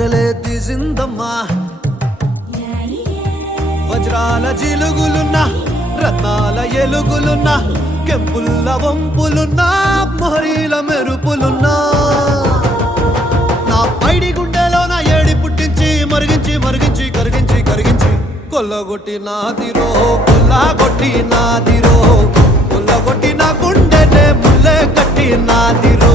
తెరలే తీసిందమ్మా వజ్రాల జిలుగులున్నా రత్నాల ఎలుగులున్నా కెంపుల్ల వంపులున్నా మొహరీల మెరుపులున్నా నా పైడి గుండెలో నా ఏడి పుట్టించి మరిగించి మరిగించి కరిగించి కరిగించి కొల్లగొట్టి నాదిరో కొల్లగొట్టి నాదిరో కొల్లగొట్టి నా గుండెనే ముల్లే కట్టి నాదిరో